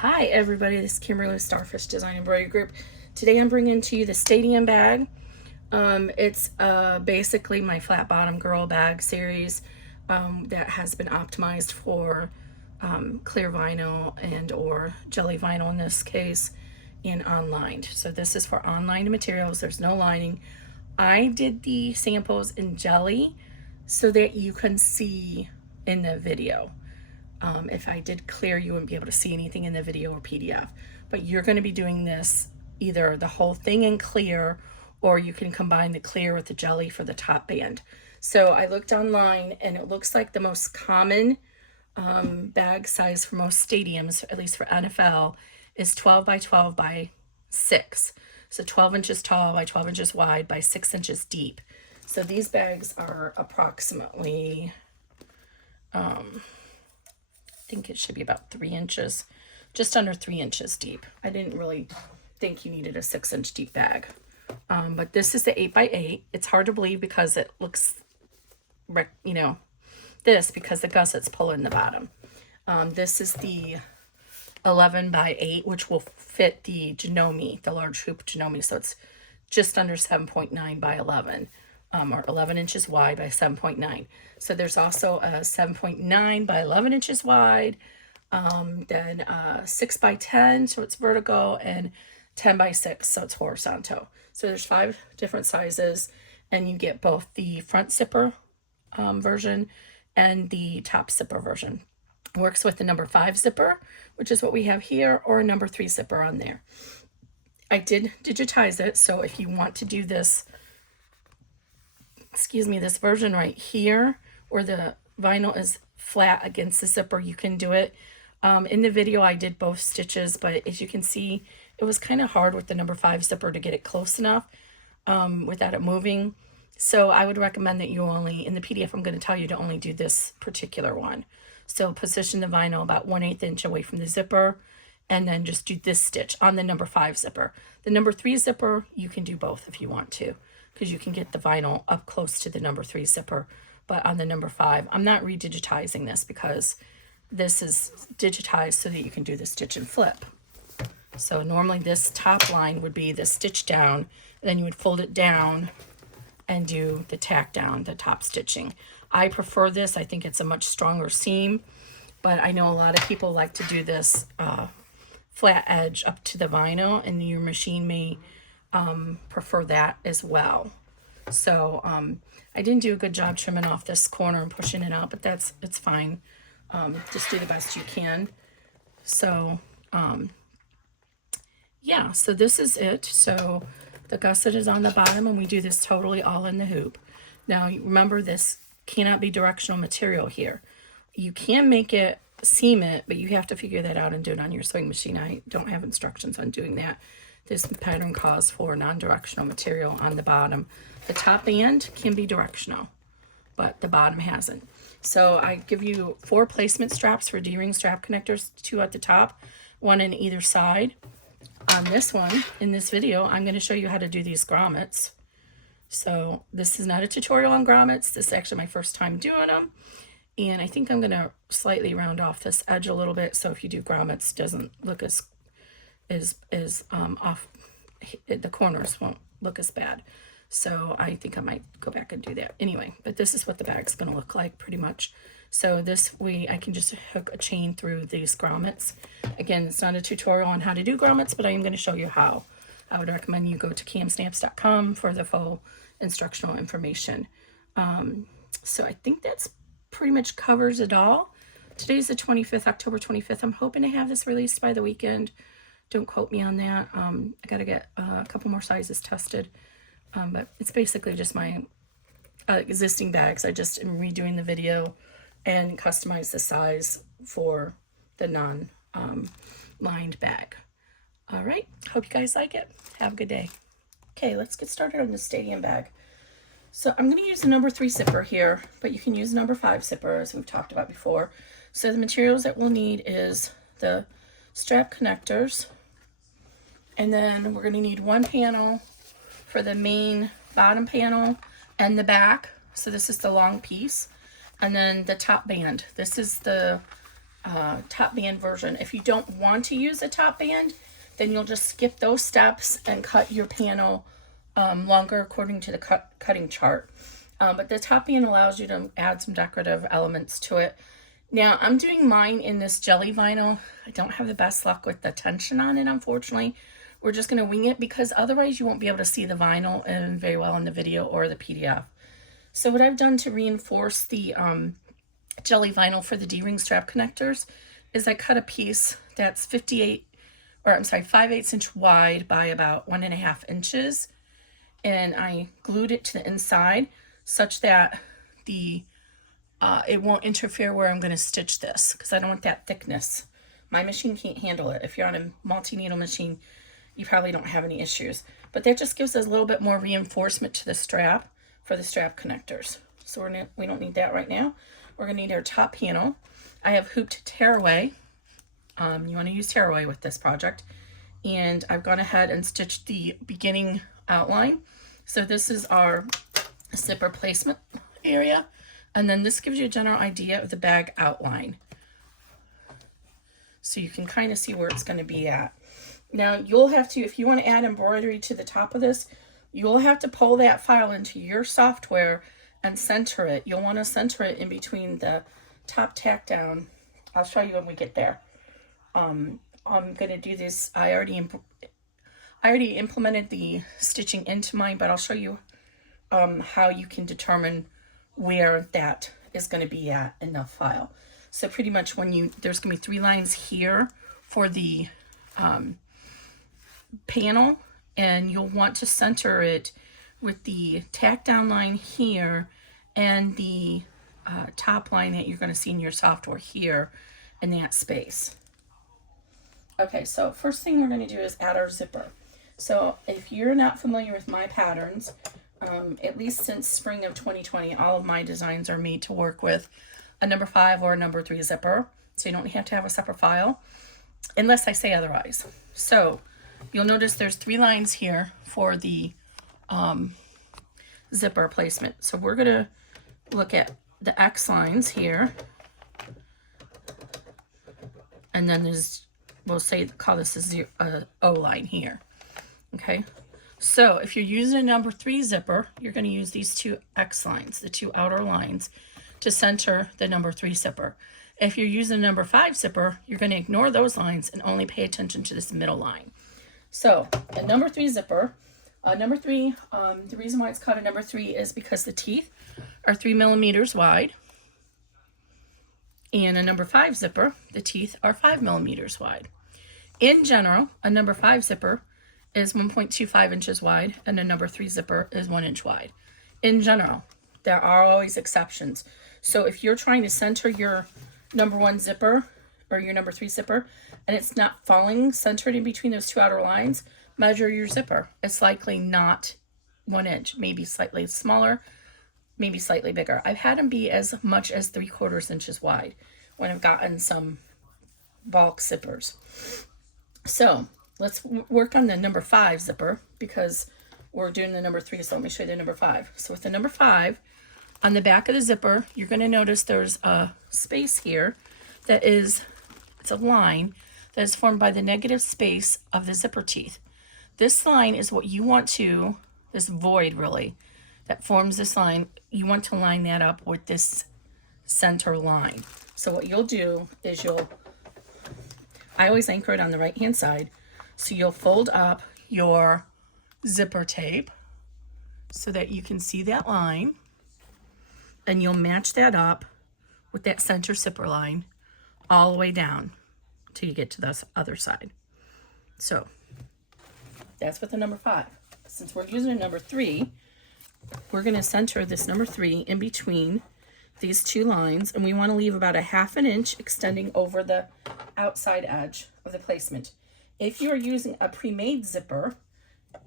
Hi everybody, this is Kimberly Starfish Design Embroidery Group. Today I'm bringing to you the Stadium bag. It's basically my flat bottom girl bag series that has been optimized for clear vinyl and or jelly vinyl in this case, and online. So this is for online materials. There's no lining. I did the samples in jelly so that you can see in the video. If I did clear, you wouldn't be able to see anything in the video or PDF. But you're going to be doing this either the whole thing in clear, or you can combine the clear with the jelly for the top band. So I looked online, and it looks like the most common bag size for most stadiums, at least for NFL, is 12 by 12 by 6. So 12 inches tall by 12 inches wide by 6 inches deep. So these bags are approximately I think it should be about 3 inches, just under 3 inches deep. I didn't really think you needed a 6-inch deep bag. But this is the 8 by 8. It's hard to believe because it looks, this because the gussets pull in the bottom. This is the 11 by 8, which will fit the Janome, the large hoop Janome. So it's just under 7.9 by 11. Or 11 inches wide by 7.9. So there's also a 7.9 by 11 inches wide, then 6 by 10, so it's vertical, and 10 by 6, so it's horizontal. So there's 5 different sizes, and you get both the front zipper version and the top zipper version. It works with the number 5 zipper, which is what we have here, or a number 3 zipper on there. I did digitize it, so if you want to do this, this version right here, where the vinyl is flat against the zipper, you can do it. In the video, I did both stitches, but as you can see, it was kind of hard with the number 5 zipper to get it close enough without it moving. So I would recommend that you only, in the PDF, I'm going to tell you to only do this particular one. So position the vinyl about 1/8 inch away from the zipper, and then just do this stitch on the number 5 zipper. The number 3 zipper, you can do both if you want to, because you can get the vinyl up close to the number 3 zipper. But on the number 5, I'm not redigitizing this because this is digitized so that you can do the stitch and flip. So normally this top line would be the stitch down, and then you would fold it down and do the tack down, the top stitching. I prefer this. I think it's a much stronger seam, but I know a lot of people like to do this flat edge up to the vinyl, and your machine may prefer that as well. So I didn't do a good job trimming off this corner and pushing it out, but it's fine. Just do the best you can. So yeah, so this is it. So the gusset is on the bottom, and we do this totally all in the hoop. Now remember, this cannot be directional material here. You can make it seam it, but you have to figure that out and do it on your sewing machine. I don't have instructions on doing that. This pattern calls for non-directional material on the bottom. The top band can be directional, but the bottom hasn't. So I give you 4 placement straps for D-ring strap connectors, 2 at the top, 1 in either side. On this one, in this video, I'm going to show you how to do these grommets. So this is not a tutorial on grommets. This is actually my first time doing them. And I think I'm going to slightly round off this edge a little bit, so if you do grommets, it doesn't look as off, the corners won't look as bad. So I think I might go back and do that anyway, but this is what the bag's going to look like pretty much. So this way I can just hook a chain through these grommets. Again, it's not a tutorial on how to do grommets, but I am going to show you how. I would recommend you go to camsnaps.com for the full instructional information. So I think that's pretty much covers it all. Today's the 25th, October 25th. I'm hoping to have this released by the weekend. Don't quote me on that. I got to get a couple more sizes tested. But it's basically just my existing bags. I just am redoing the video and customize the size for the non-lined bag. All right. Hope you guys like it. Have a good day. Okay, let's get started on the Stadium bag. So I'm going to use the number 3 zipper here, but you can use number 5 zipper as we've talked about before. So the materials that we'll need is the strap connectors, and then we're going to need 1 panel for the main bottom panel and the back. So this is the long piece, and then the top band. This is the top band version. If you don't want to use a top band, then you'll just skip those steps and cut your panel longer according to the cutting chart. But the top band allows you to add some decorative elements to it. Now, I'm doing mine in this jelly vinyl. I don't have the best luck with the tension on it, unfortunately. We're just going to wing it because otherwise you won't be able to see the vinyl very well in the video or the PDF. So what I've done to reinforce the jelly vinyl for the D-ring strap connectors is I cut a piece that's 5/8 inch wide by about 1.5 inches. And I glued it to the inside such that it won't interfere where I'm going to stitch this, because I don't want that thickness. My machine can't handle it. If you're on a multi-needle machine, you probably don't have any issues. But that just gives us a little bit more reinforcement to the strap for the strap connectors. So we don't need that right now. We're going to need our top panel. I have hooped tearaway. You want to use tearaway with this project. And I've gone ahead and stitched the beginning outline. So this is our zipper placement area. And then this gives you a general idea of the bag outline. So you can kind of see where it's going to be at. Now you'll have to, if you want to add embroidery to the top of this, you'll have to pull that file into your software and center it. You'll want to center it in between the top tack down. I'll show you when we get there. I'm going to do this. I already implemented the stitching into mine, but I'll show you how you can determine where that is going to be at in the file. So pretty much there's going to be 3 lines here for the panel, and you'll want to center it with the tack down line here and the top line that you're going to see in your software here in that space. Okay, so first thing we're going to do is add our zipper. So if you're not familiar with my patterns, at least since spring of 2020, all of my designs are made to work with a number 5 or a number 3 zipper. So you don't have to have a separate file unless I say otherwise. So you'll notice there's 3 lines here for the zipper placement. So we're going to look at the X lines here. And then call this a O line here. Okay. So if you're using a number 3 zipper, you're going to use these 2 X lines, the 2 outer lines, to center the number 3 zipper. If you're using a number 5 zipper, you're going to ignore those lines and only pay attention to this middle line. So a number 3 zipper, number 3, the reason why it's called a number 3 is because the teeth are 3 millimeters wide. And a number 5 zipper, the teeth are 5 millimeters wide. In general, a number 5 zipper is 1.25 inches wide, and a number 3 zipper is 1 inch wide. In general, there are always exceptions. So if you're trying to center your number 1 zipper or your number 3 zipper, and it's not falling centered in between those 2 outer lines, measure your zipper. It's likely not 1 inch, maybe slightly smaller, maybe slightly bigger. I've had them be as much as 3/4 inches wide when I've gotten some bulk zippers. So let's work on the number 5 zipper because we're doing the number 3. So let me show you the number 5. So with the number 5, on the back of the zipper, you're going to notice there's a space here it's a line that is formed by the negative space of the zipper teeth. This line is what you want to, this void really, that forms this line, you want to line that up with this center line. So what you'll do is I always anchor it on the right hand side. So you'll fold up your zipper tape so that you can see that line, and you'll match that up with that center zipper line all the way down till you get to the other side. So that's with the number 5. Since we're using a number 3, we're going to center this number 3 in between these 2 lines, and we want to leave about 1/2 inch extending over the outside edge of the placement. If you're using a pre-made zipper,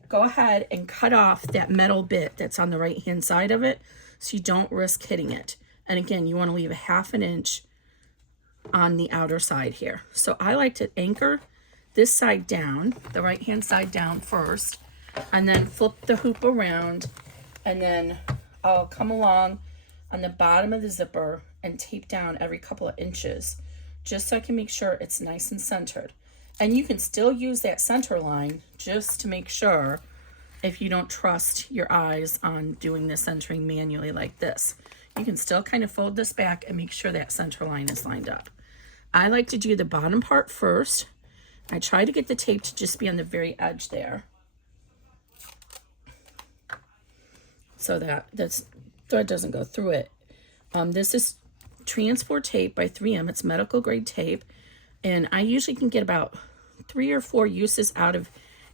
go ahead and cut off that metal bit that's on the right hand side of it so you don't risk hitting it. And again, you want to leave 1/2 inch on the outer side here. So I like to anchor this side down, the right hand side down first, and then flip the hoop around, and then I'll come along on the bottom of the zipper and tape down every couple of inches just so I can make sure it's nice and centered. And you can still use that center line just to make sure, if you don't trust your eyes on doing the centering manually like this. You can still kind of fold this back and make sure that center line is lined up. I like to do the bottom part first. I try to get the tape to just be on the very edge there, so that this thread doesn't go through it. This is transport tape by 3M. It's medical grade tape, and I usually can get about 3 or 4 uses out of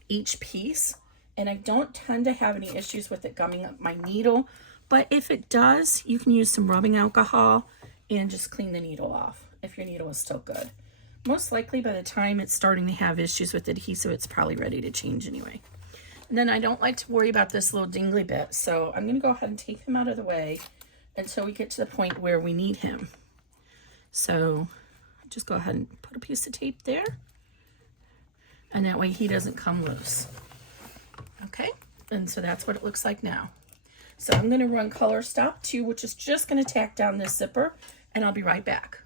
each piece, and I don't tend to have any issues with it gumming up my needle. But if it does, you can use some rubbing alcohol and just clean the needle off if your needle is still good. Most likely by the time it's starting to have issues with adhesive, it's probably ready to change anyway. And then I don't like to worry about this little dingly bit, so I'm going to go ahead and take him out of the way until we get to the point where we need him. So just go ahead and put a piece of tape there, and that way he doesn't come loose. Okay, and so that's what it looks like now. So I'm going to run color stop 2, which is just going to tack down this zipper, and I'll be right back.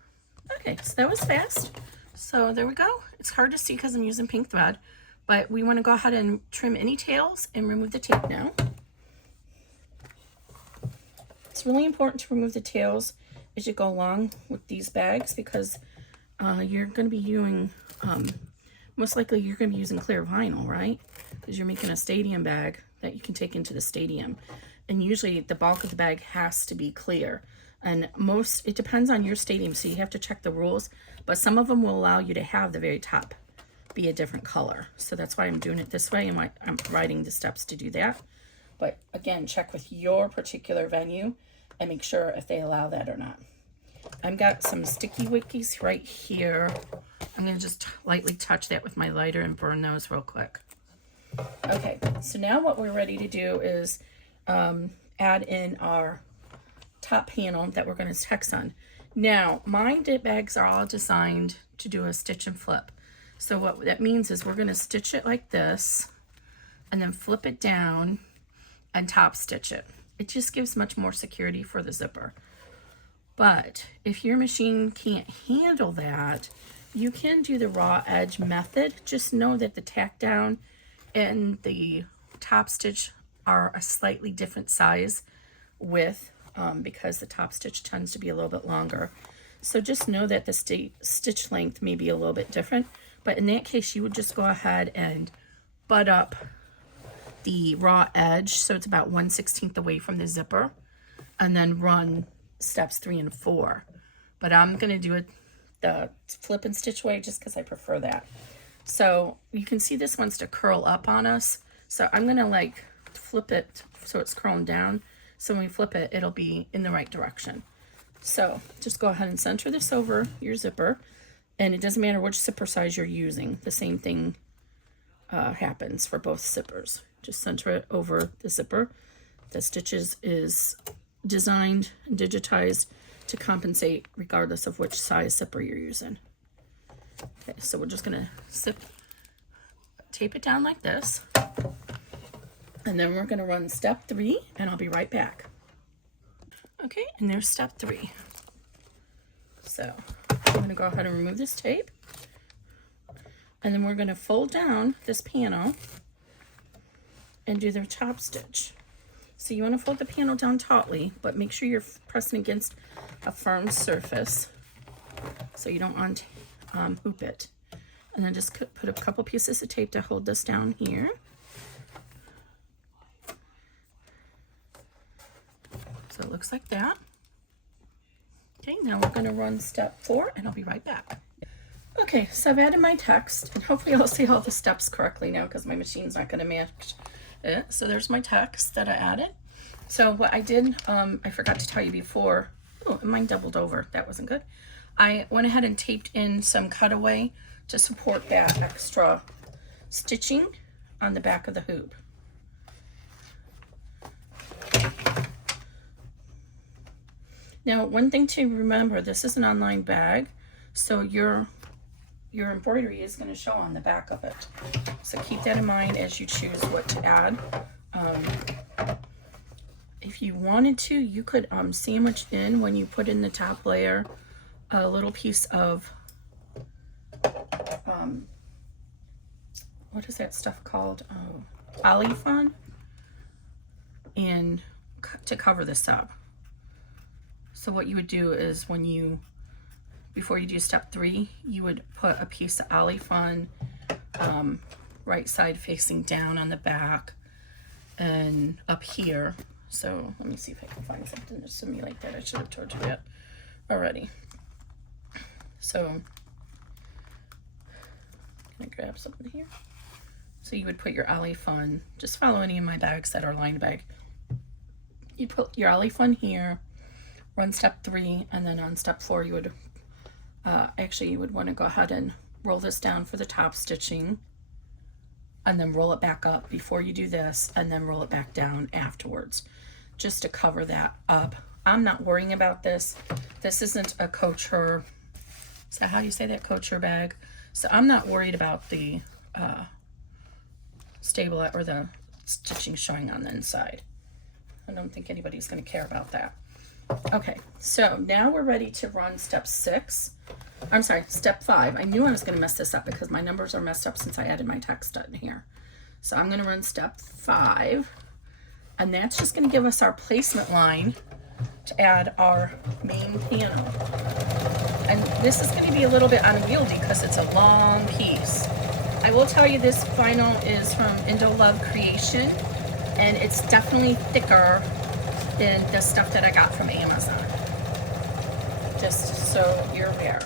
Okay, so that was fast. So there we go. It's hard to see because I'm using pink thread, but we want to go ahead and trim any tails and remove the tape now. It's really important to remove the tails as you go along with these bags, because you're going to be using, most likely you're going to be using clear vinyl, right? Because you're making a stadium bag that you can take into the stadium. And usually the bulk of the bag has to be clear. And it depends on your stadium, so you have to check the rules. But some of them will allow you to have the very top be a different color. So that's why I'm doing it this way, and why I'm providing the steps to do that. But again, check with your particular venue and make sure if they allow that or not. I've got some sticky wickies right here. I'm going to just lightly touch that with my lighter and burn those real quick. Okay, so now what we're ready to do is add in our top panel that we're going to text on. Now, my dip bags are all designed to do a stitch and flip. So what that means is we're going to stitch it like this, and then flip it down and top stitch it. It just gives much more security for the zipper. But if your machine can't handle that, you can do the raw edge method. Just know that the tack down and the top stitch are a slightly different size width, because the top stitch tends to be a little bit longer. So just know that the stitch length may be a little bit different, but in that case you would just go ahead and butt up the raw edge so it's about 1/16 away from the zipper, and then run steps 3 and 4. But I'm going to do it the flip and stitch way just because I prefer that. So you can see this wants to curl up on us, so I'm going to like flip it so it's curling down, so when we flip it, it'll be in the right direction. So just go ahead and center this over your zipper, and it doesn't matter which zipper size you're using, the same thing happens for both zippers. Just center it over the zipper. The stitches is designed and digitized to compensate regardless of which size zipper you're using. Okay, so we're just gonna tape it down like this, and then we're gonna run step 3, and I'll be right back. Okay, and there's step 3. So I'm gonna go ahead and remove this tape, and then we're gonna fold down this panel and do the top stitch. So you want to fold the panel down tautly, but make sure you're pressing against a firm surface so you don't want to hoop it. And then just put a couple pieces of tape to hold this down here. So it looks like that. Okay, now we're going to run step 4, and I'll be right back. Okay, so I've added my text, and hopefully I'll see all the steps correctly now because my machine's not going to match it. So there's my text that I added. So what I did, I forgot to tell you before. Oh, mine doubled over. That wasn't good. I went ahead and taped in some cutaway to support that extra stitching on the back of the hoop. Now, one thing to remember, this is an online bag, so your embroidery is going to show on the back of it. So keep that in mind as you choose what to add. If you wanted to, you could sandwich in, when you put in the top layer, a little piece of what is that stuff called? Oh, olifon, and to cover this up. So what you would do is before you do step 3, you would put a piece of olifon right side facing down on the back and up here. So let me see if I can find something to simulate that. I should have told you that already. So I'm gonna grab something here. So you would put your olifon, just follow any of my bags that are lined bag. You put your olifon here, run step 3, and then on step 4 you would actually you would want to go ahead and roll this down for the top stitching, and then roll it back up before you do this, and then roll it back down afterwards, just to cover that up. I'm not worrying about this. This isn't a couture. Is that how you say that? Couture bag. So I'm not worried about the stable or the stitching showing on the inside. I don't think anybody's going to care about that. Okay, so now we're ready to run step 6. I'm sorry, step 5. I knew I was going to mess this up because my numbers are messed up since I added my text in here. So I'm going to run step 5, and that's just going to give us our placement line to add our main panel. And this is going to be a little bit unwieldy because it's a long piece. I will tell you this vinyl is from Indo Love Creation, and it's definitely thicker than the stuff that I got from Amazon. Just so you're aware.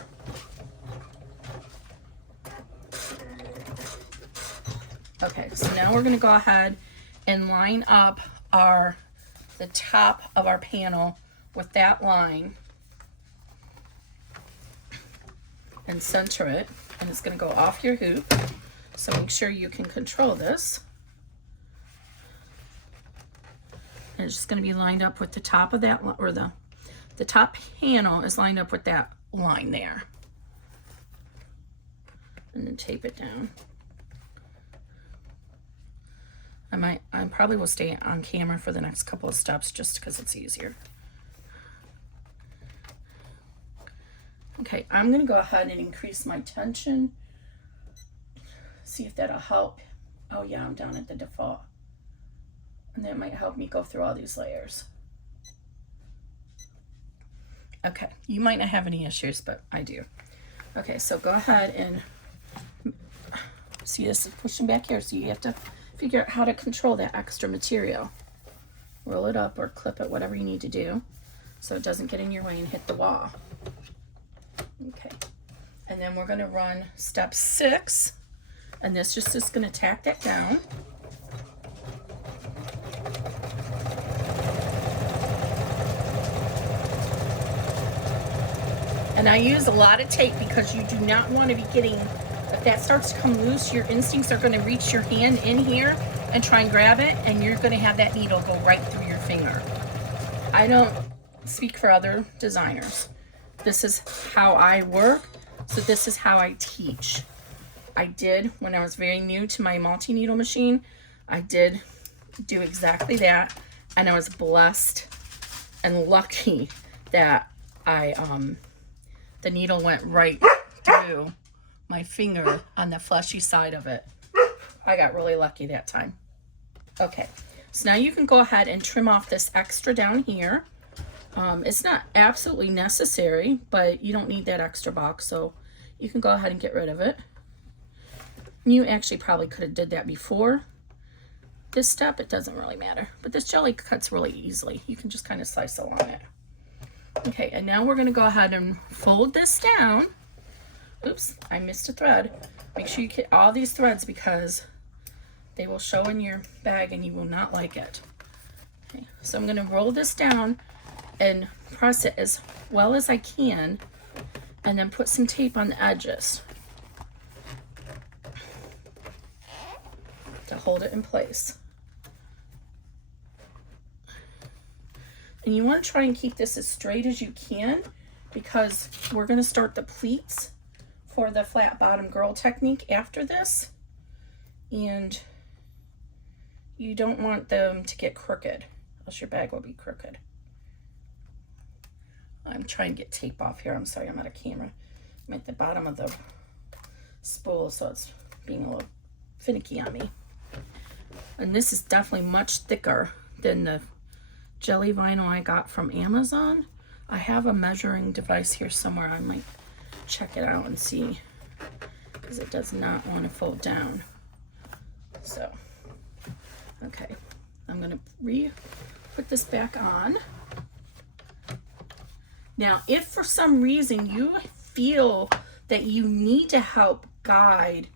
Okay, so now we're going to go ahead and line up the top of our panel with that line and center it, and it's going to go off your hoop. So make sure you can control this. And it's just going to be lined up with the top of that, or the top panel is lined up with that line there. And then tape it down. I probably will stay on camera for the next couple of steps just because it's easier. Okay, I'm going to go ahead and increase my tension. See if that'll help. Oh yeah, I'm down at the default. And that might help me go through all these layers. Okay, you might not have any issues, but I do. Okay, so go ahead and see, this is pushing back here, so you have to figure out how to control that extra material. Roll it up or clip it, whatever you need to do, so it doesn't get in your way and hit the wall. Okay, and then we're going to run step 6, and this just is going to tack that down. And I use a lot of tape because you do not want to be getting, if that starts to come loose, your instincts are going to reach your hand in here and try and grab it, and you're going to have that needle go right through your finger. I don't speak for other designers. This is how I work, so this is how I teach. I did, when I was very new to my multi-needle machine, I did do exactly that, and I was blessed and lucky that the needle went right through my finger on the fleshy side of it. I got really lucky that time. Okay, so now you can go ahead and trim off this extra down here. It's not absolutely necessary, but you don't need that extra box, so you can go ahead and get rid of it. You actually probably could have did that before this step. It doesn't really matter, but this jelly cuts really easily. You can just kind of slice along it. Okay, and now we're going to go ahead and fold this down. Oops, I missed a thread. Make sure you get all these threads because they will show in your bag and you will not like it. Okay, so I'm going to roll this down and press it as well as I can, and then put some tape on the edges to hold it in place. And you want to try and keep this as straight as you can because we're going to start the pleats for the flat bottom girl technique after this. And you don't want them to get crooked, else your bag will be crooked. I'm trying to get tape off here. I'm sorry, I'm out of camera. I'm at the bottom of the spool, so it's being a little finicky on me. And this is definitely much thicker than the jelly vinyl I got from Amazon. I have a measuring device here somewhere. I might check it out and see, because it does not want to fold down. So, okay, I'm gonna put this back on. Now, if for some reason you feel that you need to help guide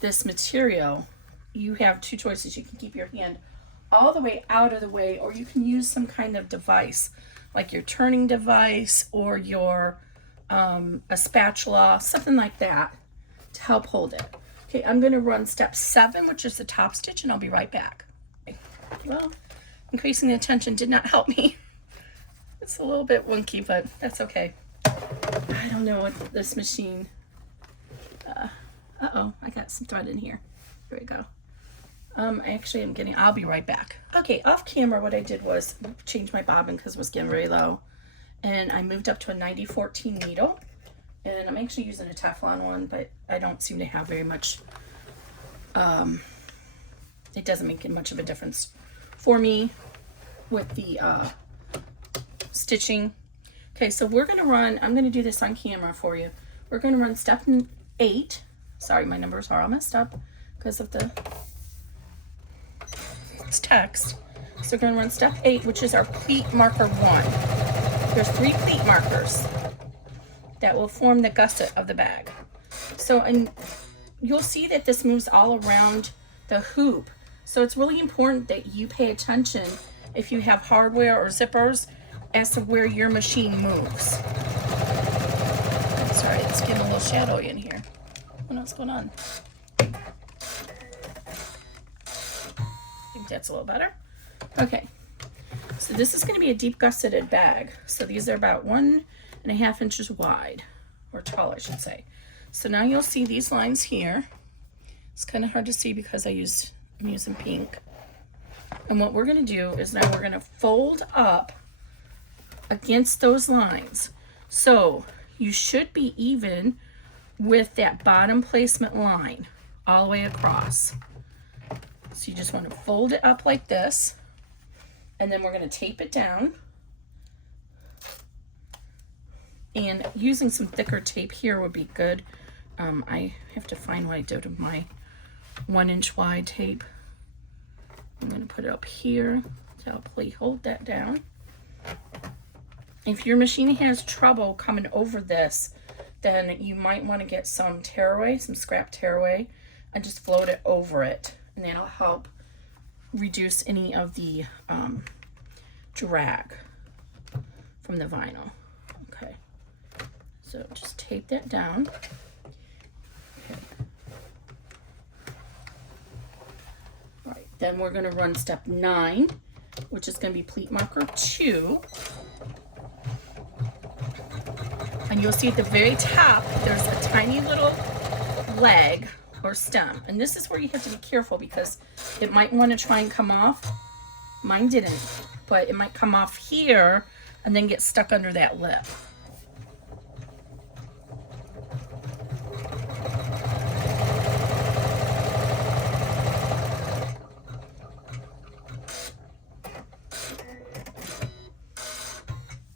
this material, you have two choices. You can keep your hand all the way out of the way, or you can use some kind of device, like your turning device or your a spatula, something like that, to help hold it. Okay, I'm going to run step 7, which is the top stitch, and I'll be right back. Okay. Well, increasing the tension did not help me. It's a little bit wonky, but that's okay. I don't know what this machine. Uh-oh, I got some thread in here. Here we go. Actually, I'll be right back. Okay, off camera, what I did was change my bobbin because it was getting very low. And I moved up to a 90-14 needle. And I'm actually using a Teflon one, but I don't seem to have very much, it doesn't make much of a difference for me with the stitching. Okay, so we're going to run, I'm going to do this on camera for you. We're going to run step 8. Sorry, my numbers are all messed up because of the text. So we're going to run step 8, which is our pleat marker 1. There's 3 pleat markers that will form the gusset of the bag. So, and you'll see that this moves all around the hoop. So it's really important that you pay attention if you have hardware or zippers as to where your machine moves. Sorry, it's getting a little shadowy in here. What's going on? I think that's a little better. Okay, so this is going to be a deep gusseted bag. So these are about 1.5 inches wide, or tall, I should say. So now you'll see these lines here. It's kind of hard to see because I'm using pink. And what we're going to do is now we're going to fold up against those lines. So you should be even with that bottom placement line all the way across. So you just want to fold it up like this, and then we're going to tape it down. And using some thicker tape here would be good. I have to find what I did with my 1-inch wide tape. I'm going to put it up here to help hold that down. If your machine has trouble coming over this, then you might want to get some tearaway, some scrap tearaway, and just float it over it. And that'll help reduce any of the drag from the vinyl. Okay, so just tape that down. Okay. All right, then we're going to run step 9, which is going to be pleat marker 2. And you'll see at the very top, there's a tiny little leg or stem. And this is where you have to be careful because it might want to try and come off. Mine didn't, but it might come off here and then get stuck under that lip.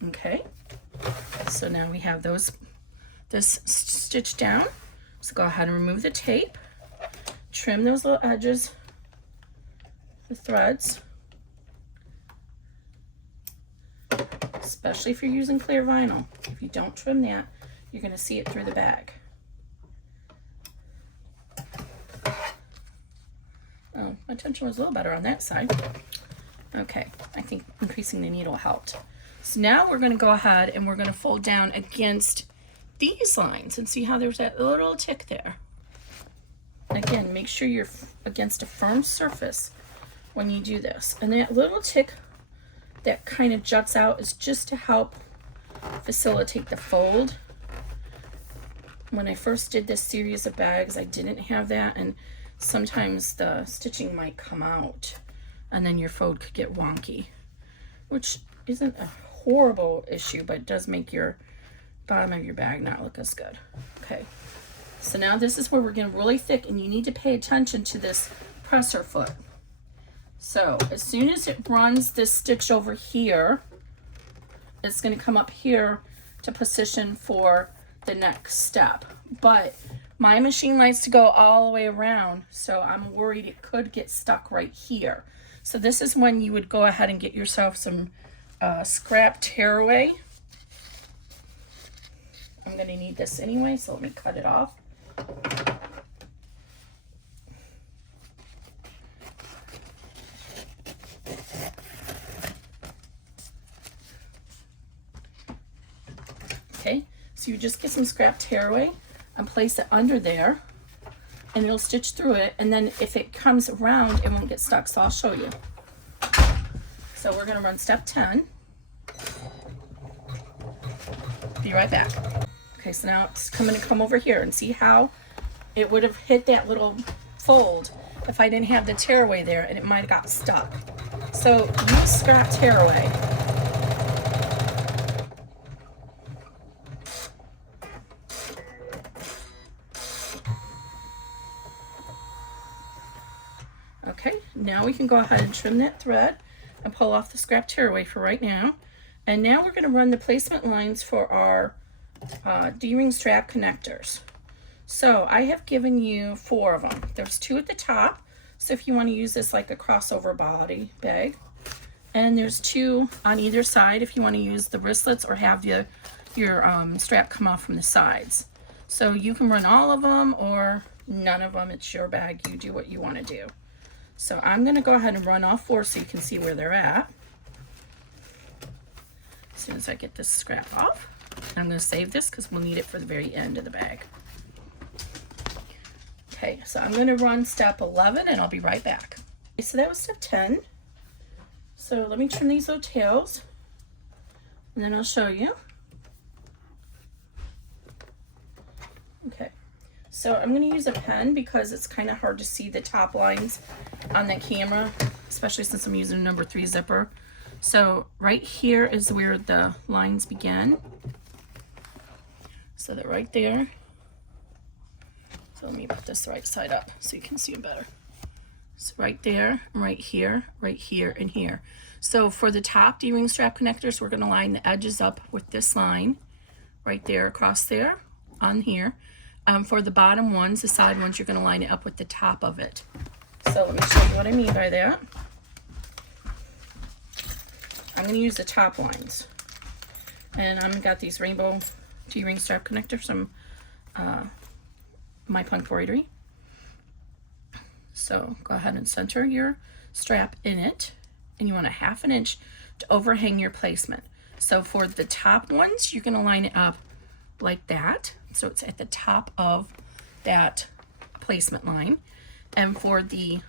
Okay, so now we have this stitched down. So go ahead and remove the tape, trim those little edges, the threads, especially if you're using clear vinyl. If you don't trim that, you're going to see it through the bag. Oh, my tension was a little better on that side. Okay, I think increasing the needle helped. So now we're going to go ahead and we're going to fold down against these lines and see how there's that little tick there. Again, make sure you're against a firm surface when you do this. And that little tick that kind of juts out is just to help facilitate the fold. When I first did this series of bags, I didn't have that, and sometimes the stitching might come out and then your fold could get wonky, which isn't a horrible issue, but it does make your bottom of your bag not look as good. Okay, So now this is where we're getting really thick, and you need to pay attention to this presser foot. So as soon as it runs this stitch over here, it's going to come up here to position for the next step. But my machine likes to go all the way around, so I'm worried it could get stuck right here. So this is when you would go ahead and get yourself some scrap tearaway. I'm going to need this anyway, so let me cut it off. Okay, so you just get some scrap tearaway and place it under there, and it'll stitch through it, and then if it comes around, it won't get stuck, so I'll show you. So we're going to run step 10. Be right back. Okay, so now it's going to come over here, and see how it would have hit that little fold if I didn't have the tearaway there, and it might have got stuck. So use scrap tearaway. Okay, now we can go ahead and trim that thread and pull off the scrap tearaway for right now. And now we're going to run the placement lines for our D-ring strap connectors. So I have given you 4 of them. There's 2 at the top, so if you want to use this like a crossover body bag. And there's 2 on either side if you want to use the wristlets or have your strap come off from the sides. So you can run all of them or none of them. It's your bag. You do what you want to do. So I'm going to go ahead and run all 4 so you can see where they're at. As soon as I get this scrap off, I'm going to save this because we'll need it for the very end of the bag. Okay, so I'm going to run step 11 and I'll be right back. Okay, so that was step 10. So let me trim these little tails and then I'll show you. Okay. So I'm going to use a pen because it's kind of hard to see the top lines on the camera, especially since I'm using a number 3 zipper. So right here is where the lines begin. So they're right there. So let me put this right side up so you can see them better. So right there, right here, and here. So for the top D-ring strap connectors, we're going to line the edges up with this line right there across there on here. For the bottom ones, the side ones, you're going to line it up with the top of it. So let me show you what I mean by that. I'm going to use the top lines. And I've got these rainbow D-ring strap connectors from My Punk Embroidery. So go ahead and center your strap in it. And you want a 1/2 inch to overhang your placement. So for the top ones, you're going to line it up like that. So it's at the top of that placement line. And for the,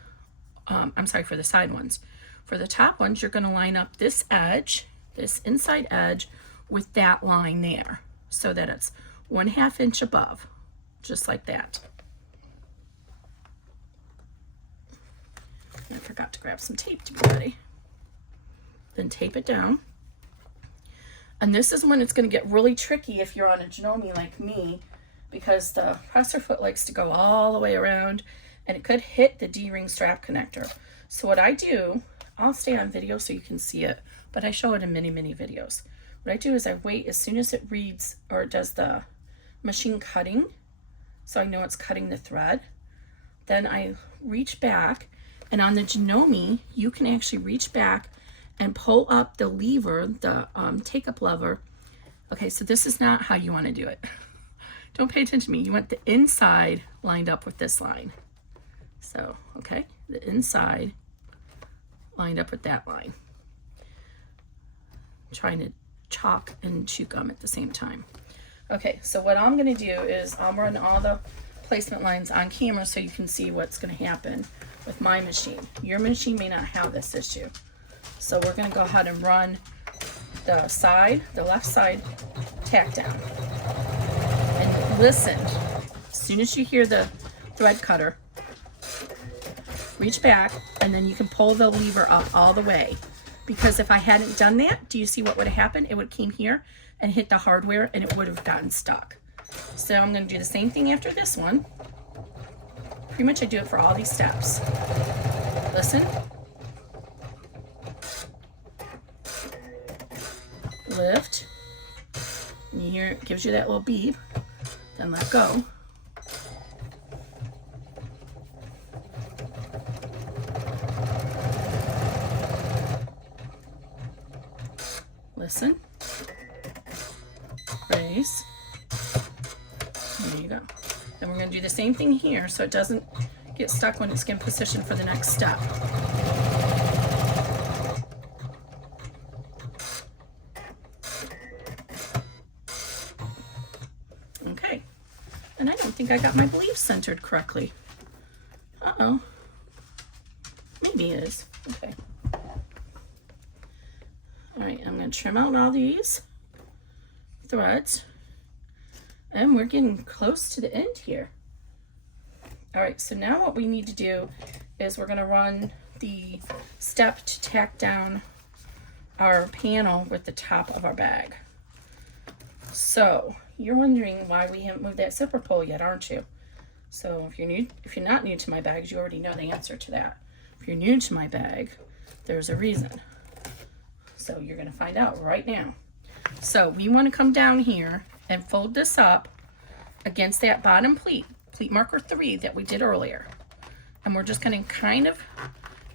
for the side ones. For the top ones, you're going to line up this edge, this inside edge, with that line there. So that it's 1/2 inch above, just like that. And I forgot to grab some tape to be ready. Then tape it down. And this is when it's going to get really tricky if you're on a Janome like me, because the presser foot likes to go all the way around and it could hit the D-ring strap connector. So what I do, I'll stay on video so you can see it, but I show it in many, many videos. What I do is I wait as soon as it reads or does the machine cutting, so I know it's cutting the thread. Then I reach back, and on the Janome, you can actually reach back and pull up the lever, the take-up lever. Okay, so this is not how you want to do it. Don't pay attention to me. You want the inside lined up with this line. So, okay, the inside lined up with that line. I'm trying to chalk and chew gum at the same time. Okay, so what I'm going to do is I'll run all the placement lines on camera so you can see what's going to happen with my machine. Your machine may not have this issue. So we're going to go ahead and run the left side tack down. And listen, as soon as you hear the thread cutter, reach back, and then you can pull the lever up all the way. Because if I hadn't done that, do you see what would have happened? It would have came here and hit the hardware and it would have gotten stuck. So I'm going to do the same thing after this one. Pretty much I do it for all these steps. Listen. Lift. And you hear it gives you that little beep. Then let go. Listen. Raise. There you go. Then we're going to do the same thing here so it doesn't get stuck when it's in position for the next step. Okay. And I don't think I got my bleed centered correctly. Uh-oh. Maybe it is. Okay. All right, I'm going to trim out all these threads. And we're getting close to the end here. All right, so now what we need to do is we're going to run the step to tack down our panel with the top of our bag. So you're wondering why we haven't moved that zipper pull yet, aren't you? So if you're not new to my bags, you already know the answer to that. If you're new to my bag, there's a reason. So you're going to find out right now. So we want to come down here and fold this up against that bottom pleat marker 3 that we did earlier. And we're just going to kind of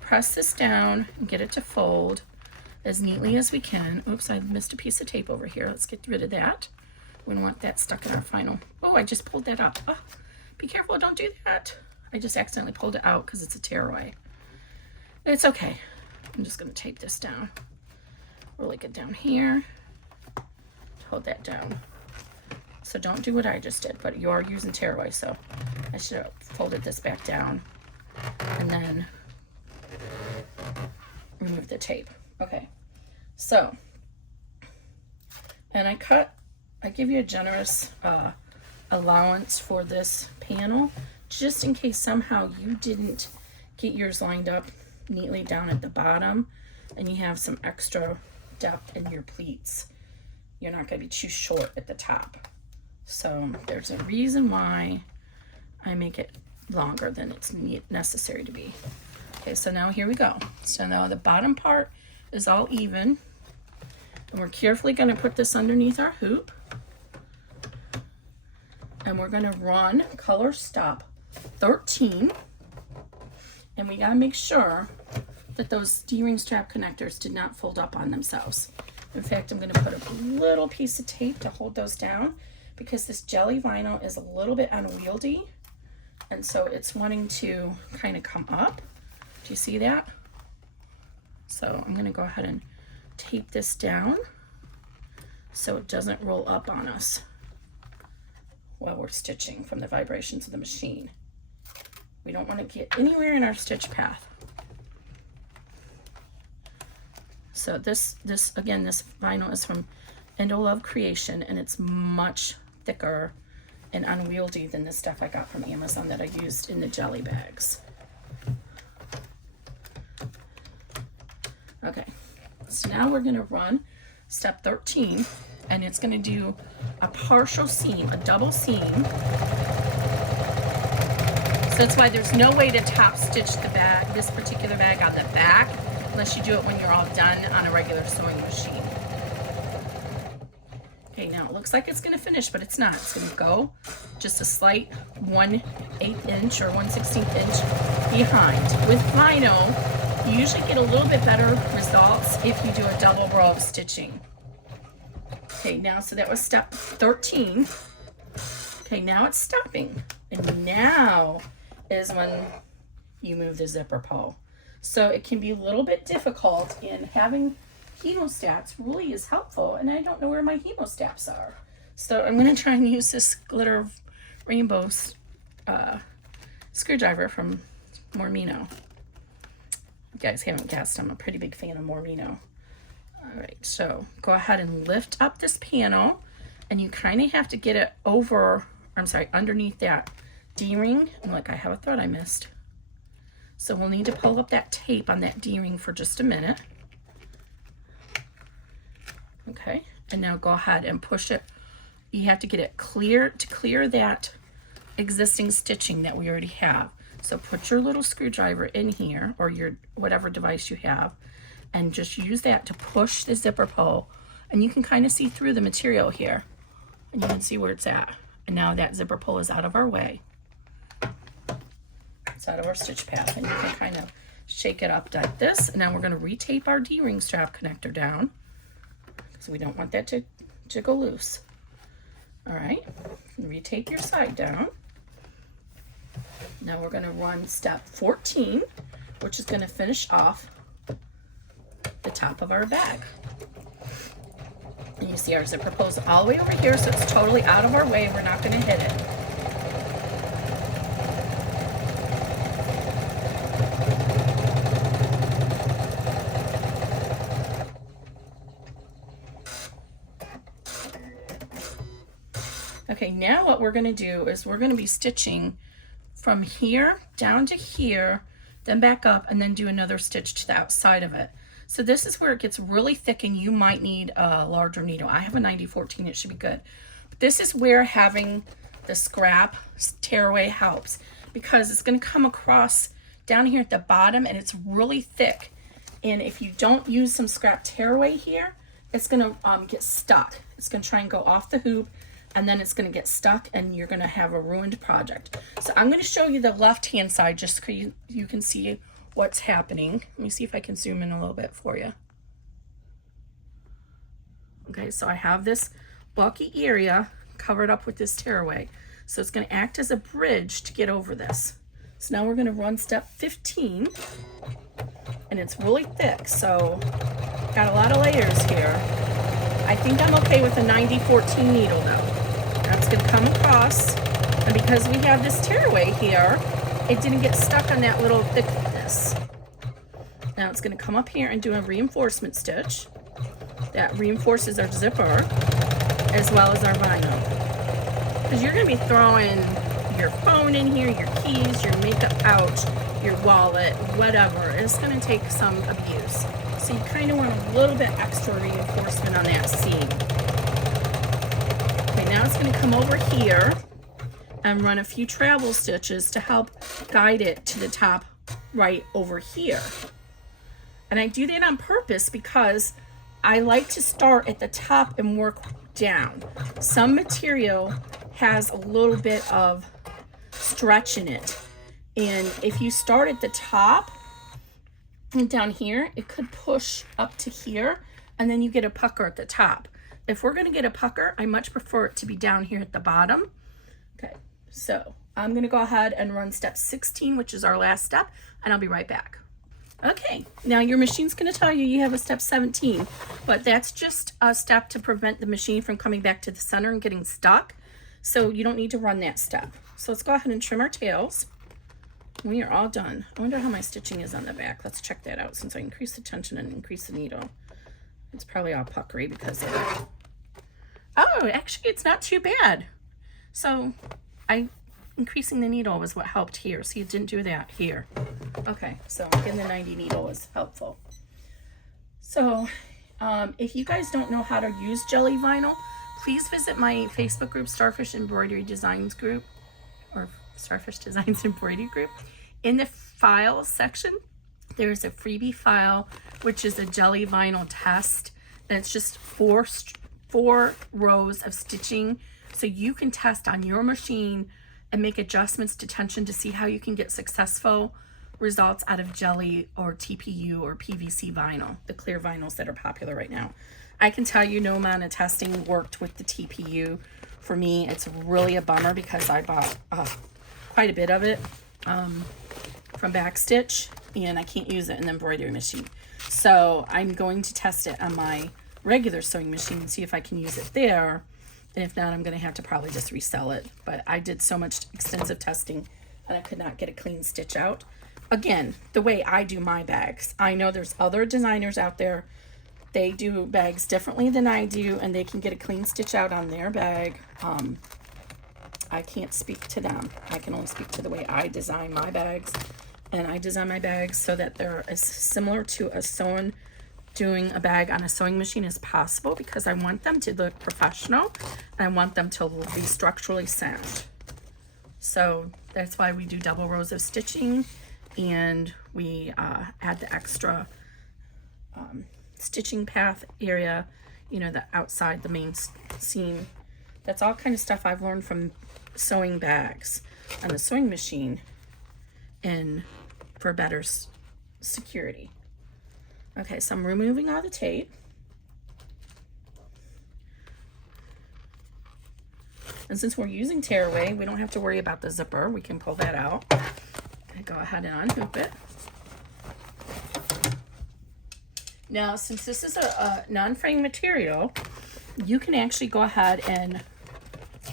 press this down and get it to fold as neatly as we can. Oops, I missed a piece of tape over here. Let's get rid of that. We don't want that stuck in our final. Oh, I just pulled that up. Oh, be careful, don't do that. I just accidentally pulled it out because it's a tearaway. It's okay. I'm just going to tape this down. Really good down here. Hold that down. So don't do what I just did, but you are using tearaway, so I should have folded this back down and then remove the tape. Okay, so, and I give you a generous allowance for this panel, just in case somehow you didn't get yours lined up neatly down at the bottom and you have some extra depth in your pleats. You're not going to be too short at the top. So there's a reason why I make it longer than it's necessary to be. Okay, so now here we go. So now the bottom part is all even. And we're carefully going to put this underneath our hoop. And we're going to run color stop 13. And we got to make sure that those D-ring strap connectors did not fold up on themselves. In fact, I'm going to put a little piece of tape to hold those down because this jelly vinyl is a little bit unwieldy. And so it's wanting to kind of come up. Do you see that? So I'm going to go ahead and tape this down so it doesn't roll up on us while we're stitching from the vibrations of the machine. We don't want to get anywhere in our stitch path. So this again, this vinyl is from Endolove Creation, and it's much thicker and unwieldy than the stuff I got from Amazon that I used in the jelly bags. Okay, so now we're gonna run step 13, and it's gonna do a partial seam, a double seam. So that's why there's no way to top stitch the bag, this particular bag on the back, unless you do it when you're all done on a regular sewing machine. Okay, now it looks like it's gonna finish, but it's not. It's gonna go just a slight 1/8 inch or 1/16 inch behind. With vinyl, you usually get a little bit better results if you do a double row of stitching. Okay, now, so that was step 13. Okay, now it's stopping. And now is when you move the zipper pull. So it can be a little bit difficult, and having hemostats really is helpful, and I don't know where my hemostats are. So I'm going to try and use this glitter rainbow screwdriver from Mormino. You guys haven't guessed, I'm a pretty big fan of Mormino. All right, so go ahead and lift up this panel, and you kind of have to get it over, underneath that D-ring. And look, I have a thread I missed. So we'll need to pull up that tape on that D-ring for just a minute. Okay, and now go ahead and push it you have to get it clear to clear that existing stitching that we already have. So put your little screwdriver in here, or your whatever device you have, and just use that to push the zipper pull, and you can kind of see through the material here, and you can see where it's at. And now that zipper pull is out of our way. It's out of our stitch path, and you can kind of shake it up like this. And now we're going to retape our D-ring strap connector down, so we don't want that to go loose. All right, retape your side down. Now we're going to run step 14, which is going to finish off the top of our bag. And you see our zipper pulls all the way over here, so it's totally out of our way. We're not going to hit it. Okay, now what we're going to do is we're going to be stitching from here down to here, then back up, and then do another stitch to the outside of it. So this is where it gets really thick, and you might need a larger needle. I have a 90-14, it should be good. But this is where having the scrap tearaway helps, because it's going to come across down here at the bottom, and it's really thick. And if you don't use some scrap tearaway here, it's going to get stuck. It's going to try and go off the hoop, and then it's going to get stuck, and you're going to have a ruined project. So I'm going to show you the left-hand side just so you can see what's happening. Let me see if I can zoom in a little bit for you. Okay, so I have this bulky area covered up with this tearaway. So it's going to act as a bridge to get over this. So now we're going to run step 15, and it's really thick, so got a lot of layers here. I think I'm okay with a 90-14 needle though. That's going to come across, and because we have this tearaway here, it didn't get stuck on that little thickness. Now it's going to come up here and do a reinforcement stitch that reinforces our zipper as well as our vinyl. Because you're going to be throwing your phone in here, your keys, your makeup pouch, your wallet, whatever. It's going to take some abuse. So you kind of want a little bit extra reinforcement on that seam. Okay, now it's going to come over here and run a few travel stitches to help guide it to the top right over here. And I do that on purpose because I like to start at the top and work down. Some material has a little bit of stretch in it, and if you start at the top and down here, it could push up to here, and then you get a pucker at the top. If we're going to get a pucker, I much prefer it to be down here at the bottom. Okay, so I'm going to go ahead and run step 16, which is our last step, and I'll be right back. Okay, now your machine's going to tell you you have a step 17, but that's just a step to prevent the machine from coming back to the center and getting stuck. So you don't need to run that step. So let's go ahead and trim our tails. We are all done. I wonder how my stitching is on the back. Let's check that out since I increased the tension and increased the needle. It's probably all puckery because of it. Oh, actually it's not too bad. So increasing the needle was what helped here. So you didn't do that here. Okay, so getting the 90 needle was helpful. So if you guys don't know how to use jelly vinyl, please visit my Facebook group, Starfish Embroidery Designs group, or Starfish Designs Embroidery group. In the files section, there's a freebie file, which is a jelly vinyl test. And it's just four rows of stitching. So you can test on your machine and make adjustments to tension to see how you can get successful results out of jelly or TPU or PVC vinyl, the clear vinyls that are popular right now. I can tell you no amount of testing worked with the TPU. For me, it's really a bummer because I bought quite a bit of it from Backstitch, and I can't use it in the embroidery machine. So I'm going to test it on my regular sewing machine and see if I can use it there. And if not, I'm going to have to probably just resell it. But I did so much extensive testing and I could not get a clean stitch out. Again, the way I do my bags. I know there's other designers out there. They do bags differently than I do, and they can get a clean stitch out on their bag. I can't speak to them. I can only speak to the way I design my bags. And I design my bags so that they're as similar to a sewn doing a bag on a sewing machine as possible because I want them to look professional and I want them to be structurally sound. So that's why we do double rows of stitching, and we add the extra stitching path area, you know, the outside the main seam. That's all kind of stuff I've learned from sewing bags on the sewing machine and for better security. Okay, so I'm removing all the tape. And since we're using tearaway, we don't have to worry about the zipper. We can pull that out. Okay, go ahead and unhoop it. Now, since this is a non-frame material, you can actually go ahead and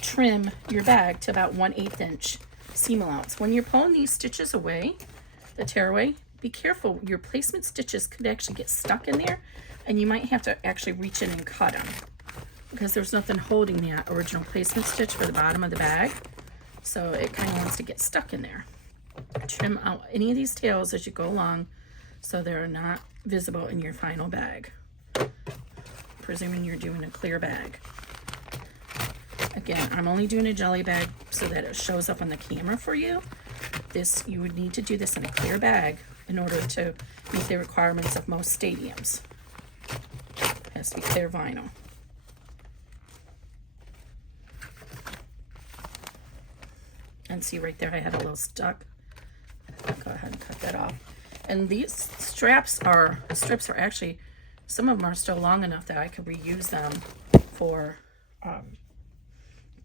trim your bag to about 1/8 inch seam allowance. When you're pulling these stitches away, the tearaway, be careful. Your placement stitches could actually get stuck in there, and you might have to actually reach in and cut them because there's nothing holding that original placement stitch for the bottom of the bag. So it kind of wants to get stuck in there. Trim out any of these tails as you go along so they're not visible in your final bag, presuming you're doing a clear bag. Again, I'm only doing a jelly bag so that it shows up on the camera for you. You would need to do this in a clear bag in order to meet the requirements of most stadiums. It has to be clear vinyl. And see right there, I had a little stuck. I'll go ahead and cut that off. And these strips are actually, some of them are still long enough that I could reuse them for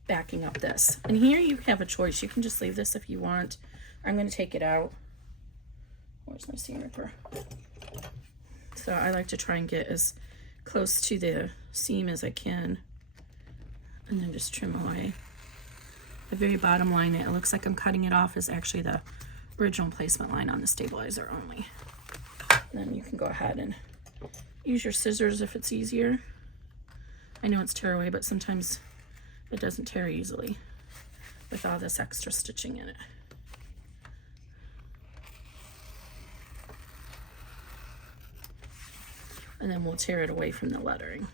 backing up this. And here you have a choice. You can just leave this if you want. I'm going to take it out. Where's my seam ripper? So I like to try and get as close to the seam as I can, and then just trim away. The very bottom line, it looks like I'm cutting it off, is actually the original placement line on the stabilizer only. And then you can go ahead and use your scissors if it's easier. I know it's tearaway, but sometimes it doesn't tear easily with all this extra stitching in it. And then we'll tear it away from the lettering.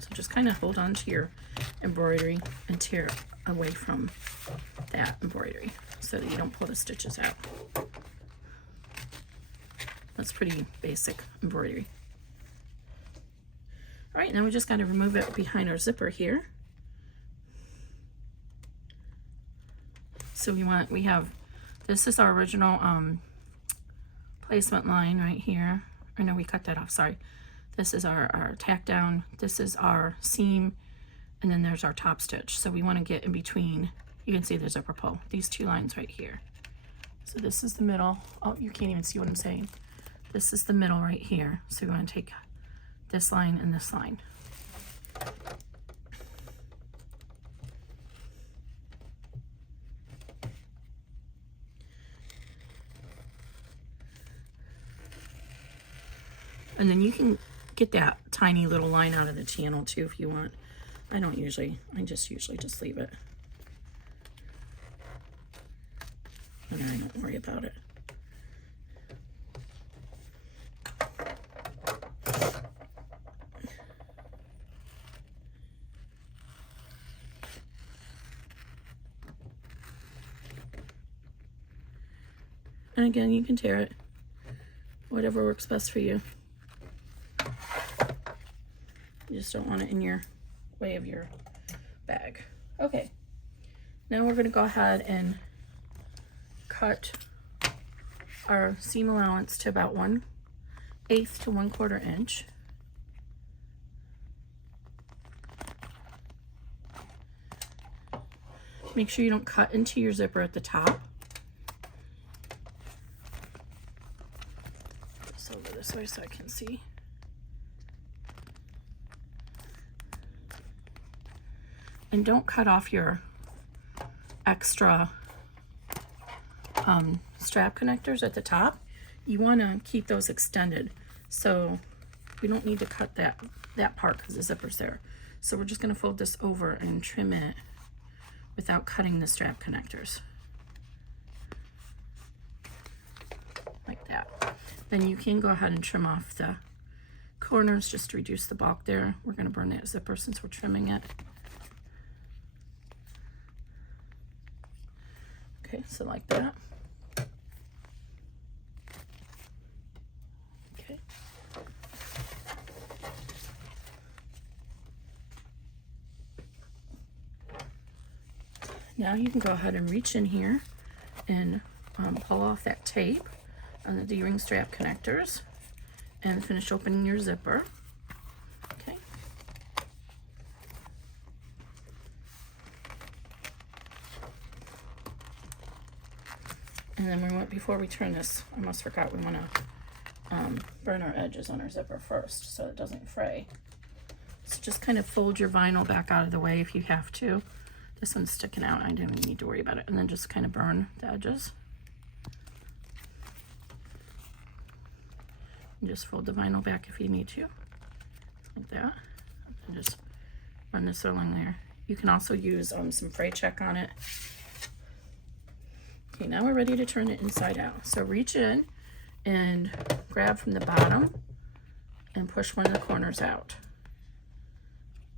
So just kind of hold on to your embroidery and tear away from that embroidery so that you don't pull the stitches out. That's pretty basic embroidery. All right, now we just got to remove it behind our zipper here. So we have, this is our original placement line right here. Or no, we cut that off, sorry. This is our tack down, this is our seam, and then there's our top stitch. So we want to get in between, you can see the zipper pull, these two lines right here. So this is the middle. Oh, you can't even see what I'm saying. This is the middle right here. So we want to take this line and this line. And then you can get that tiny little line out of the channel too if you want. I don't usually, I just usually just leave it. And I don't worry about it. And again, you can tear it, whatever works best for you. You just don't want it in your way of your bag. Okay, now we're going to go ahead and cut our seam allowance to about 1/8 to 1/4 inch. Make sure you don't cut into your zipper at the top. Just over this way so I can see. And don't cut off your extra strap connectors at the top. You want to keep those extended, so we don't need to cut that part because the zipper's there. So we're just going to fold this over and trim it without cutting the strap connectors. Like that. Then you can go ahead and trim off the corners just to reduce the bulk there. We're going to burn that zipper since we're trimming it. Okay, so like that. Okay. Now you can go ahead and reach in here and pull off that tape on the D-ring strap connectors and finish opening your zipper. Okay. And then before we turn this, I almost forgot, we want to burn our edges on our zipper first so it doesn't fray. So just kind of fold your vinyl back out of the way if you have to. This one's sticking out, I don't even need to worry about it. And then just kind of burn the edges. And just fold the vinyl back if you need to, like that. And just run this along there. You can also use some fray check on it. Okay, now we're ready to turn it inside out. So reach in and grab from the bottom and push one of the corners out.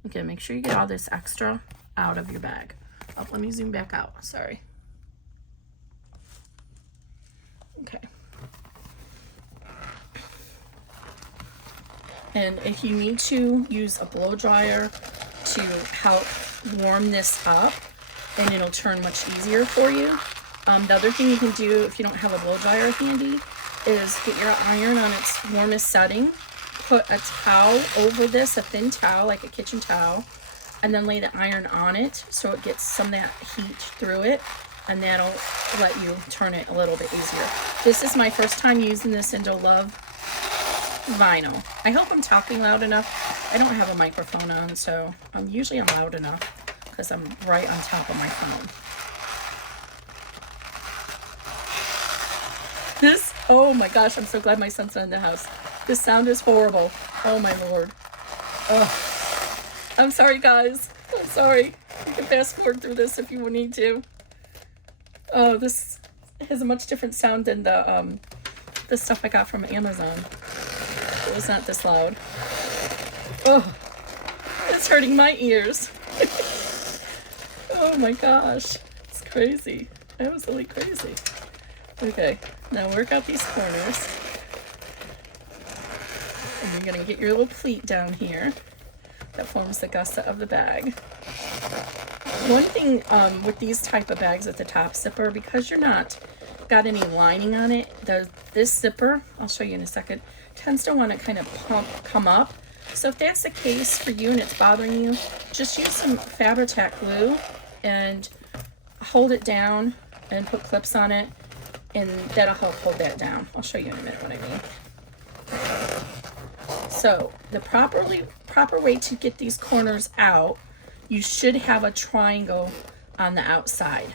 Okay, make sure you get all this extra out of your bag. Oh, let me zoom back out, sorry. Okay. And if you need to use a blow dryer to help warm this up, and it'll turn much easier for you. The other thing you can do if you don't have a blow dryer handy is get your iron on its warmest setting, put a towel over this, a thin towel, like a kitchen towel, and then lay the iron on it so it gets some of that heat through it, and that'll let you turn it a little bit easier. This is my first time using this Indo Love vinyl. I hope I'm talking loud enough. I don't have a microphone on, so usually I'm loud enough because I'm right on top of my phone. This, oh my gosh, I'm so glad my son's not in the house. This sound is horrible. Oh my Lord. Oh. I'm sorry, guys. I'm sorry. You can fast forward through this if you need to. Oh, this has a much different sound than the stuff I got from Amazon. It was not this loud. Oh, it's hurting my ears. Oh my gosh, it's crazy. That was really crazy. Okay, now work out these corners. And you're gonna get your little pleat down here that forms the gusset of the bag. One thing with these type of bags with the top zipper, because you're not got any lining on it, this zipper, I'll show you in a second, tends to want to kind of come up. So if that's the case for you and it's bothering you, just use some Fabri-Tac glue and hold it down and put clips on it, and that'll help hold that down. I'll show you in a minute what I mean. So the proper way to get these corners out, you should have a triangle on the outside.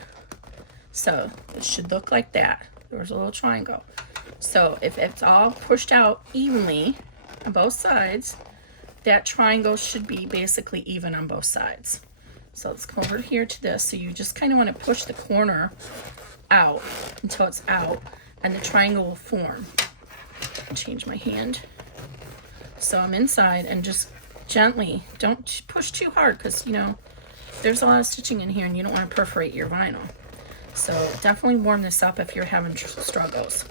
So it should look like that. There's a little triangle. So if it's all pushed out evenly on both sides, that triangle should be basically even on both sides. So let's come over here to this. So you just kind of want to push the corner out until it's out, and the triangle will form. Change my hand. So I'm inside, and just gently, don't push too hard, because you know there's a lot of stitching in here and you don't want to perforate your vinyl. So definitely warm this up if you're having struggles.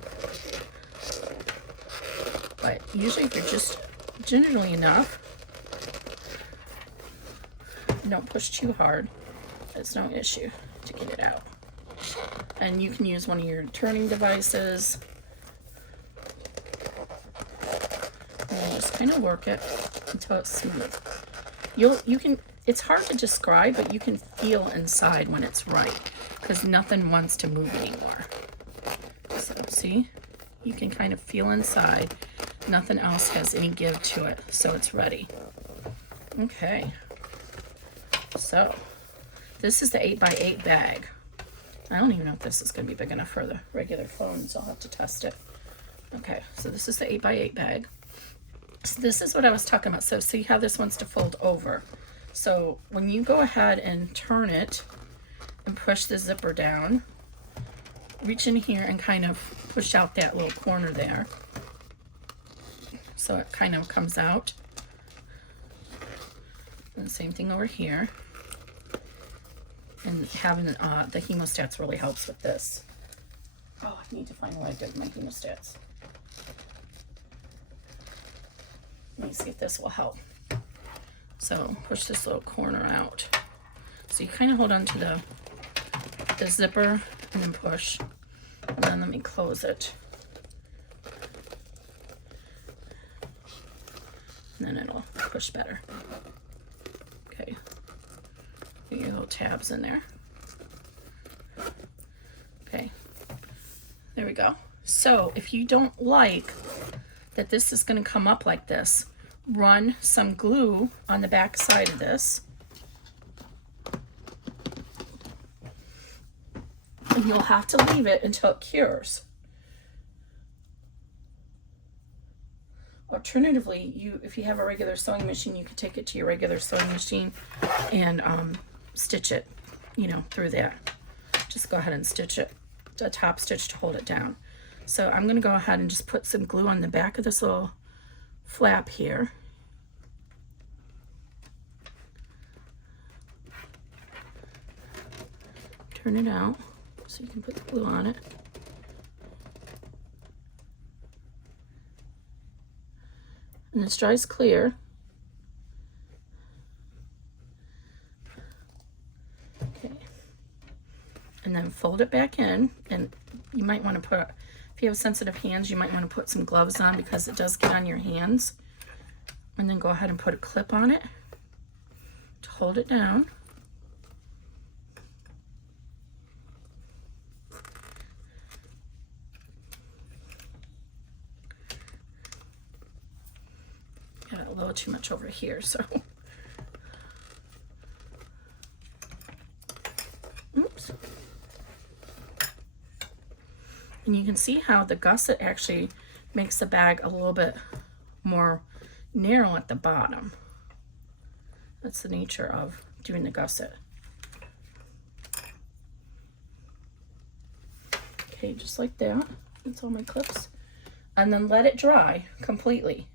But usually if you're just gingerly enough, don't push too hard, it's no issue to get it out. And you can use one of your turning devices. And just kind of work it until it's smooth. It's hard to describe, but you can feel inside when it's right, because nothing wants to move anymore. So see, you can kind of feel inside. Nothing else has any give to it, so it's ready. Okay. So this is the 8x8 bag. I don't even know if this is going to be big enough for the regular phone, so I'll have to test it. Okay, so this is the 8x8 bag. So this is what I was talking about. So see how this wants to fold over. So when you go ahead and turn it and push the zipper down, reach in here and kind of push out that little corner there. So it kind of comes out. And the same thing over here. And having the hemostats really helps with this. Oh, I need to find where I did my hemostats. Let me see if this will help. So push this little corner out. So you kind of hold on to the zipper and then push. And then let me close it. And then it'll push better. Okay. Get your little tabs in there. Okay. There we go. So if you don't like that this is going to come up like this, run some glue on the back side of this. And you'll have to leave it until it cures. Alternatively, if you have a regular sewing machine, you can take it to your regular sewing machine and stitch it, you know, through there. Just go ahead and stitch it, the top stitch to hold it down. So I'm going to go ahead and just put some glue on the back of this little flap here. Turn it out so you can put the glue on it. And this dries clear. Okay. And then fold it back in, and you might want to put, if you have sensitive hands, you might want to put some gloves on because it does get on your hands. And then go ahead and put a clip on it to hold it down. Got a little too much over here, so. Oops. And you can see how the gusset actually makes the bag a little bit more narrow at the bottom. That's the nature of doing the gusset. Okay, just like that. That's all my clips. And then let it dry completely.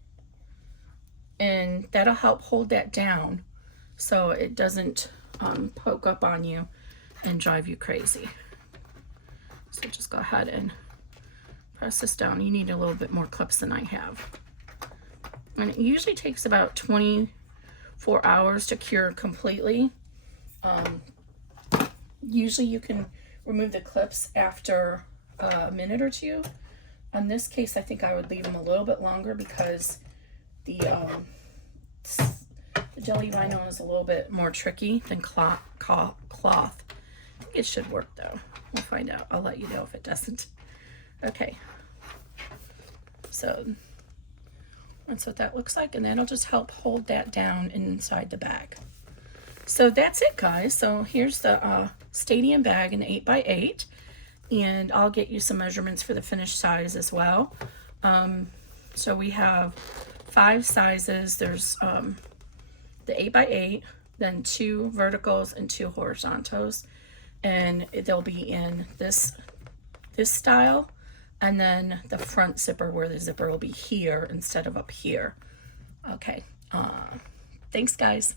And that'll help hold that down so it doesn't poke up on you and drive you crazy. So just go ahead and press this down. You need a little bit more clips than I have. And it usually takes about 24 hours to cure completely. Usually you can remove the clips after a minute or two. In this case, I think I would leave them a little bit longer because the jelly vinyl is a little bit more tricky than cloth. I think it should work though. We'll find out. I'll let you know if it doesn't. Okay. So that's what that looks like, and that'll just help hold that down inside the bag. So that's it, guys. So here's the stadium bag in 8x8, and I'll get you some measurements for the finished size as well. So we have 5 sizes. There's the 8x8, then 2 verticals and 2 horizontals, and they'll be in this style, and then the front zipper where the zipper will be here instead of up here. Okay, thanks guys.